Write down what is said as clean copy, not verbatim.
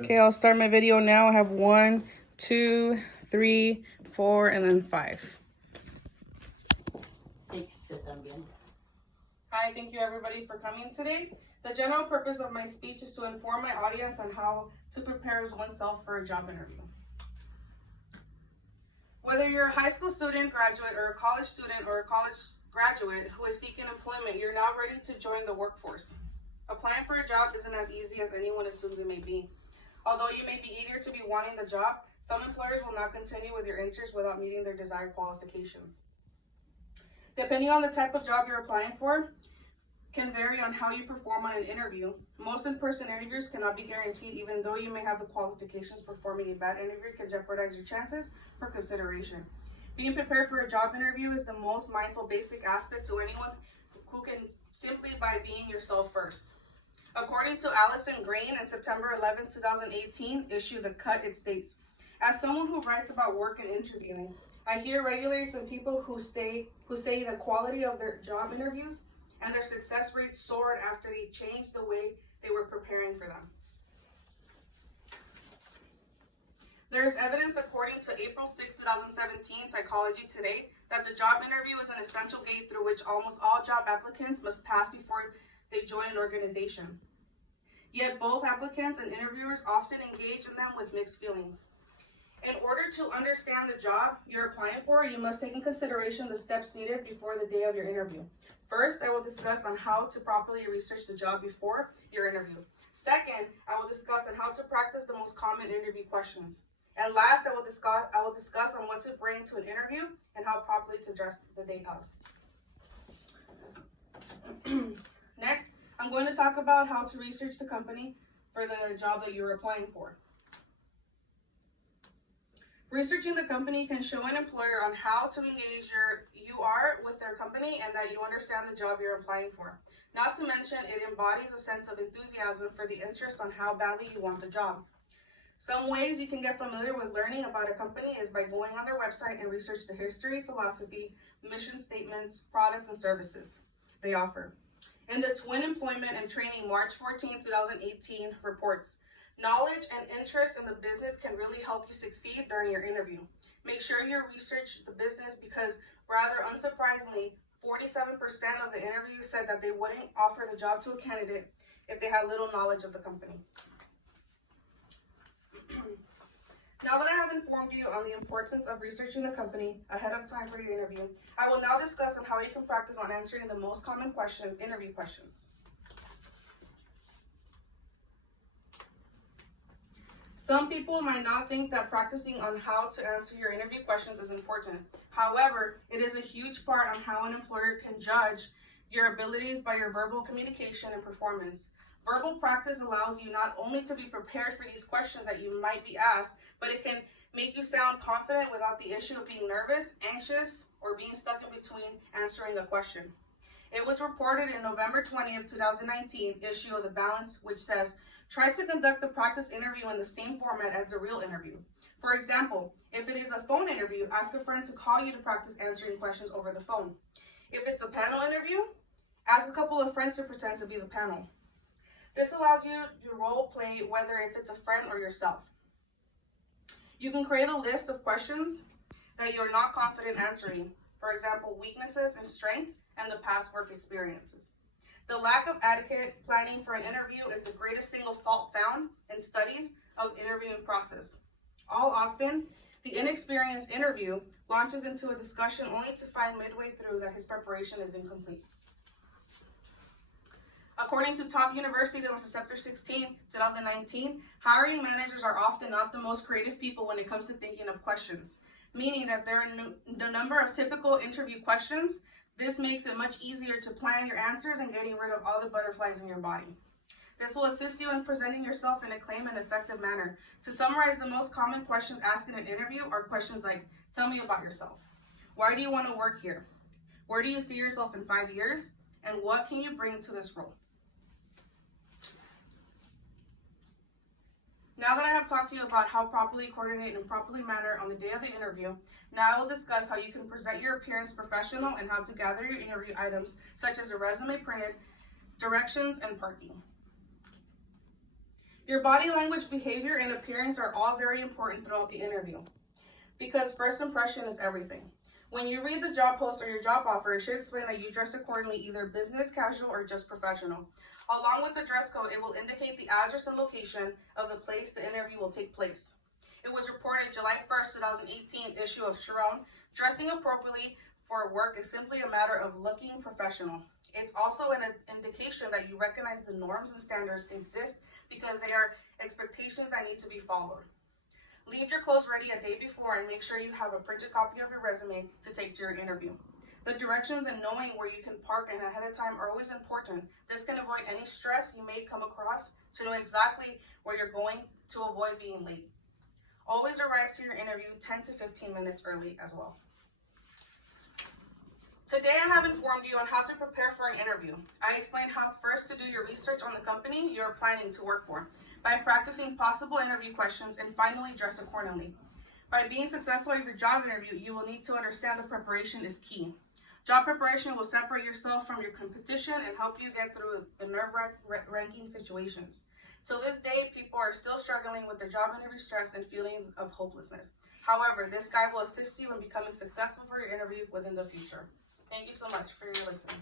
Okay, I'll start my video now. I have 1, 2, 3, 4, and then 5. 6 también. Hi, thank you everybody for coming today. The general purpose of my speech is to inform my audience on how to prepare oneself for a job interview. Whether you're a high school student, graduate, or a college student or a college graduate who is seeking employment, you're now ready to join the workforce. Applying for a job isn't as easy as anyone assumes it may be. Although you may be eager to be wanting the job, some employers will not continue with your interest without meeting their desired qualifications. Depending on the type of job you're applying for, can vary on how you perform on an interview. Most in-person interviews cannot be guaranteed. Even though you may have the qualifications, performing a bad interview can jeopardize your chances for consideration. Being prepared for a job interview is the most mindful basic aspect to anyone who can simply by being yourself first. According to Allison Green in September 11, 2018, issue The Cut, it states, as someone who writes about work and interviewing, I hear regularly from people who say the quality of their job interviews and their success rates soared after they changed the way they were preparing for them. There is evidence, according to April 6, 2017, Psychology Today, that the job interview is an essential gate through which almost all job applicants must pass before they join an organization. Yet both applicants and interviewers often engage in them with mixed feelings. In order to understand the job you're applying for, you must take in consideration the steps needed before the day of your interview. First, I will discuss on how to properly research the job before your interview. Second, I will discuss on how to practice the most common interview questions. And last, I will discuss on what to bring to an interview and how properly to dress the day of. Next, I'm going to talk about how to research the company for the job that you're applying for. Researching the company can show an employer on how to engage you are with their company and that you understand the job you're applying for. Not to mention, it embodies a sense of enthusiasm for the interest on how badly you want the job. Some ways you can get familiar with learning about a company is by going on their website and research the history, philosophy, mission statements, products, and services they offer. In the Twin Employment and Training March 14, 2018 reports, knowledge and interest in the business can really help you succeed during your interview. Make sure you research the business because, rather unsurprisingly, 47% of the interviews said that they wouldn't offer the job to a candidate if they had little knowledge of the company. Now that I have informed you on the importance of researching the company ahead of time for your interview, I will now discuss on how you can practice on answering the most common questions, interview questions. Some people might not think that practicing on how to answer your interview questions is important. However, it is a huge part on how an employer can judge your abilities by your verbal communication and performance. Verbal practice allows you not only to be prepared for these questions that you might be asked, but it can make you sound confident without the issue of being nervous, anxious, or being stuck in between answering a question. It was reported in November 20th, 2019 issue of The Balance, which says, try to conduct the practice interview in the same format as the real interview. For example, if it is a phone interview, ask a friend to call you to practice answering questions over the phone. If it's a panel interview, ask a couple of friends to pretend to be the panel. This allows you to role play whether if it's a friend or yourself. You can create a list of questions that you're not confident answering. For example, weaknesses and strengths and the past work experiences. The lack of adequate planning for an interview is the greatest single fault found in studies of the interviewing process. All often, the inexperienced interview launches into a discussion only to find midway through that his preparation is incomplete. According to Top University on September 16, 2019, hiring managers are often not the most creative people when it comes to thinking of questions, meaning that there are the number of typical interview questions. This makes it much easier to plan your answers and getting rid of all the butterflies in your body. This will assist you in presenting yourself in a claim and effective manner. To summarize, the most common questions asked in an interview are questions like, tell me about yourself. Why do you want to work here? Where do you see yourself in 5 years? And what can you bring to this role? Now that I have talked to you about how properly coordinate and properly manner on the day of the interview, now I will discuss how you can present your appearance professional and how to gather your interview items such as a resume printed, directions, and parking. Your body language, behavior, and appearance are all very important throughout the interview because first impression is everything. When you read the job post or your job offer, it should explain that you dress accordingly, either business, casual, or just professional. Along with the dress code, it will indicate the address and location of the place the interview will take place. It was reported July 1st, 2018 issue of Sharon, dressing appropriately for work is simply a matter of looking professional. It's also an indication that you recognize the norms and standards exist because they are expectations that need to be followed. Leave your clothes ready a day before and make sure you have a printed copy of your resume to take to your interview. The directions and knowing where you can park and ahead of time are always important. This can avoid any stress you may come across to know exactly where you're going to avoid being late. Always arrive to your interview 10 to 15 minutes early as well. Today I have informed you on how to prepare for an interview. I explained how first to do your research on the company you're planning to work for, by practicing possible interview questions, and finally dress accordingly. By being successful in your job interview, you will need to understand that preparation is key. Job preparation will separate yourself from your competition and help you get through the nerve-wracking situations. Till this day, people are still struggling with the job interview stress and feeling of hopelessness. However, this guide will assist you in becoming successful for your interview within the future. Thank you so much for your listening.